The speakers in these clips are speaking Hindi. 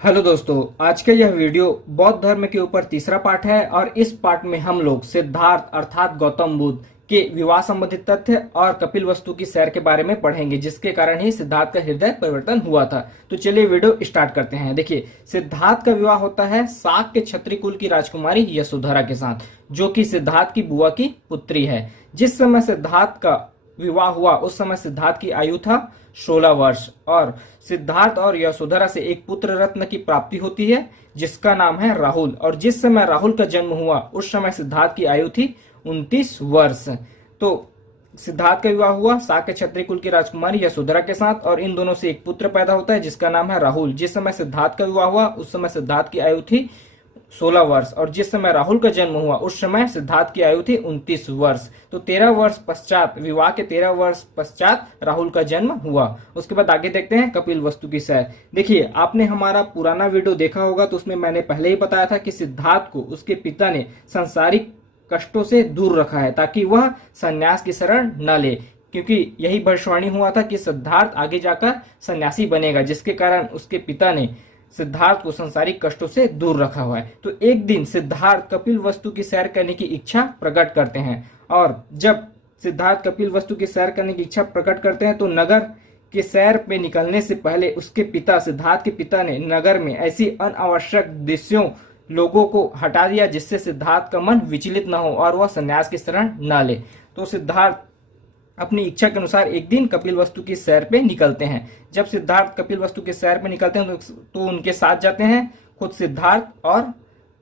हेलो दोस्तों, आज का यह वीडियो बौद्ध धर्म के ऊपर तीसरा पार्ट है और इस पार्ट में हम लोग सिद्धार्थ अर्थात गौतम बुद्ध के विवाह संबंधित तथ्य और कपिलवस्तु की सैर के बारे में पढ़ेंगे, जिसके कारण ही सिद्धार्थ का हृदय परिवर्तन हुआ था। तो चलिए वीडियो स्टार्ट करते हैं। देखिए, सिद्धार्थ का विवाह होता है शाक के क्षत्रिय कुल की राजकुमारी यशोधरा के साथ, जो कि सिद्धार्थ की बुआ की पुत्री है। जिस समय सिद्धार्थ का विवाह हुआ उस समय सिद्धार्थ की आयु था 16 वर्ष और सिद्धार्थ और यशोधरा से एक पुत्र रत्न की प्राप्ति होती है जिसका नाम है राहुल। और जिस समय राहुल का जन्म हुआ उस समय सिद्धार्थ की आयु थी 29 वर्ष। तो सिद्धार्थ का विवाह हुआ शाक के क्षत्रिय कुल की राजकुमारी यशोधरा के साथ और इन दोनों से एक पुत्र पैदा होता है जिसका नाम है राहुल। जिस समय सिद्धार्थ का विवाह हुआ उस समय सिद्धार्थ की आयु थी 16 वर्ष और जिस समय राहुल का जन्म हुआ उस समय सिद्धार्थ की आयु थी 29 वर्ष। तो 13 वर्ष पश्चात, विवाह के 13 वर्ष पश्चात राहुल का जन्म हुआ। उसके बाद आगे देखते हैं कपिलवस्तु की सैर। देखिए, आपने हमारा पुराना वीडियो देखा होगा तो उसमें मैंने पहले ही बताया था कि सिद्धार्थ को उसके पिता ने सांसारिक कष्टों से दूर रखा है ताकि वह संन्यास की शरण न ले, क्योंकि यही भविष्यवाणी हुआ था कि सिद्धार्थ आगे जाकर सन्यासी बनेगा, जिसके कारण उसके पिता ने सिद्धार्थ को संसारिक कष्टों से दूर रखा हुआ है। तो एक दिन सिद्धार्थ कपिलवस्तु की सैर करने की इच्छा प्रकट करते हैं और जब सिद्धार्थ कपिलवस्तु की सैर करने की इच्छा प्रकट करते हैं तो नगर के सैर पे निकलने से पहले उसके पिता, सिद्धार्थ के पिता ने नगर में ऐसी अनावश्यक दृश्यों लोगों को हटा दिया जिससे सिद्धार्थ का मन विचलित न हो और वह संन्यास की शरण न ले। तो सिद्धार्थ अपनी इच्छा के अनुसार एक दिन कपिलवस्तु की सैर पे निकलते हैं। जब सिद्धार्थ कपिलवस्तु की सैर पे निकलते हैं तो उनके साथ जाते हैं खुद सिद्धार्थ और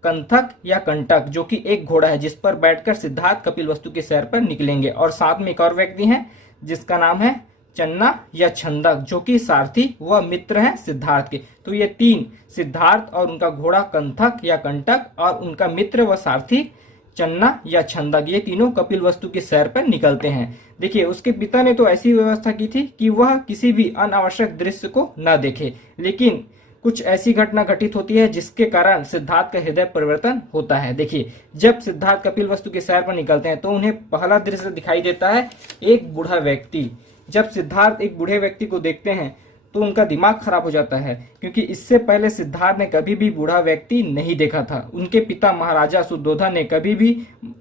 कंथक या कंटक, जो कि एक घोड़ा है जिस पर बैठकर सिद्धार्थ कपिलवस्तु की सैर पर निकलेंगे। और साथ में एक और व्यक्ति है जिसका नाम है चन्ना या छंदक, जो कि सारथी व मित्र है सिद्धार्थ के। तो ये तीन, सिद्धार्थ और उनका घोड़ा कंथक या कंटक और उनका मित्र व सारथी चन्ना या छंदक, ये तीनों कपिलवस्तु की सैर पर निकलते हैं। देखिए, उसके पिता ने तो ऐसी व्यवस्था की थी कि वह किसी भी अनावश्यक दृश्य को न देखे, लेकिन कुछ ऐसी घटना घटित होती है जिसके कारण सिद्धार्थ का हृदय परिवर्तन होता है। देखिए, जब सिद्धार्थ कपिलवस्तु की सैर पर निकलते हैं तो उन्हें पहला दृश्य दिखाई देता है एक बूढ़ा व्यक्ति। जब सिद्धार्थ एक बूढ़े व्यक्ति को देखते हैं तो उनका दिमाग खराब हो जाता है, क्योंकि इससे पहले सिद्धार्थ ने कभी भी बूढ़ा व्यक्ति नहीं देखा था। उनके पिता महाराजा सुद्धोधन ने कभी भी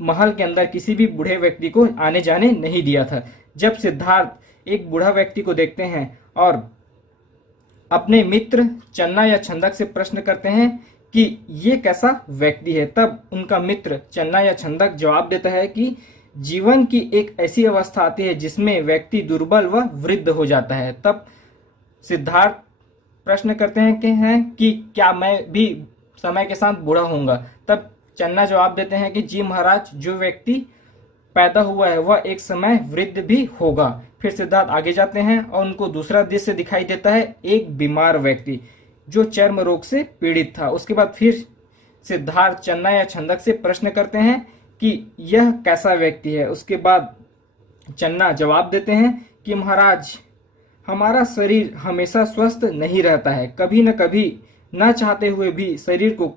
महल के अंदर किसी भी बूढ़े व्यक्ति को आने जाने नहीं दिया था। जब सिद्धार्थ एक बूढ़ा व्यक्ति को देखते हैं और अपने मित्र चन्ना या छंदक से प्रश्न करते हैं कि ये कैसा व्यक्ति है, तब उनका मित्र चन्ना या छंदक जवाब देता है कि जीवन की एक ऐसी अवस्था आती है जिसमें व्यक्ति दुर्बल व वृद्ध हो जाता है। तब सिद्धार्थ प्रश्न करते हैं कि क्या मैं भी समय के साथ बूढ़ा होऊंगा। तब चन्ना जवाब देते हैं कि जी महाराज, जो व्यक्ति पैदा हुआ है वह एक समय वृद्ध भी होगा। फिर सिद्धार्थ आगे जाते हैं और उनको दूसरा दृश्य दिखाई देता है एक बीमार व्यक्ति जो चर्म रोग से पीड़ित था। उसके बाद फिर सिद्धार्थ चन्ना या छंदक से प्रश्न करते हैं कि यह कैसा व्यक्ति है। उसके बाद चन्ना जवाब देते हैं कि महाराज, हमारा शरीर हमेशा स्वस्थ नहीं रहता है, कभी न कभी न चाहते हुए भी शरीर को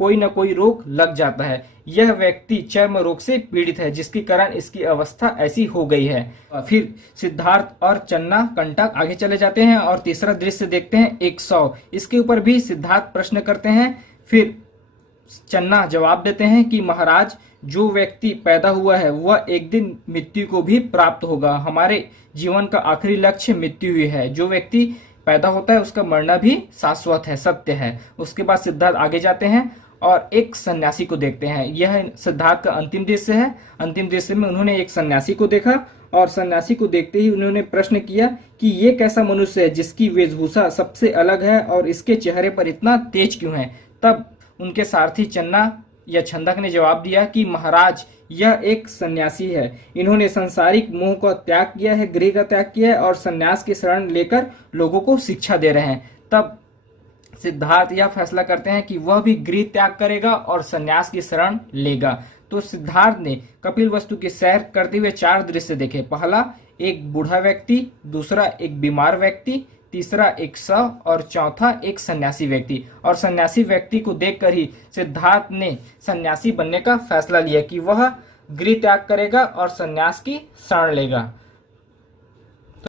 कोई न कोई रोग लग जाता है। यह व्यक्ति चर्म रोग से पीड़ित है जिसके कारण इसकी अवस्था ऐसी हो गई है। फिर सिद्धार्थ और चन्ना कंटक आगे चले जाते हैं और तीसरा दृश्य देखते हैं 100। इसके ऊपर भी सिद्धार्थ प्रश्न करते हैं। फिर चन्ना जवाब देते हैं कि महाराज, जो व्यक्ति पैदा हुआ है वह एक दिन मृत्यु को भी प्राप्त होगा। हमारे जीवन का आखिरी लक्ष्य मृत्यु ही है। जो व्यक्ति पैदा होता है उसका मरना भी शाश्वत है, सत्य है। उसके बाद सिद्धार्थ आगे जाते हैं और एक सन्यासी को देखते हैं। यह सिद्धार्थ का अंतिम दृश्य है। अंतिम दृश्य में उन्होंने एक सन्यासी को देखा और सन्यासी को देखते ही उन्होंने प्रश्न किया कि ये कैसा मनुष्य है जिसकी वेशभूषा सबसे अलग है और इसके चेहरे पर इतना तेज क्यों है। तब उनके सारथी चन्ना या छंदक ने जवाब दिया कि महाराज, यह एक सन्यासी है। इन्होंने सांसारिक मोह का त्याग किया है, गृह का त्याग किया है और सन्यास की शरण लेकर लोगों को शिक्षा दे रहे हैं। तब सिद्धार्थ यह फैसला करते हैं कि वह भी गृह त्याग करेगा और सन्यास की शरण लेगा। तो सिद्धार्थ ने कपिलवस्तु की सैर करते हुए 4 दृश्य देखे। पहला एक बूढ़ा व्यक्ति, दूसरा एक बीमार व्यक्ति, तीसरा एक शव और चौथा एक सन्यासी व्यक्ति। और सन्यासी व्यक्ति को देखकर ही सिद्धार्थ ने सन्यासी बनने का फैसला लिया कि वह गृह त्याग करेगा और सन्यास की शरण लेगा।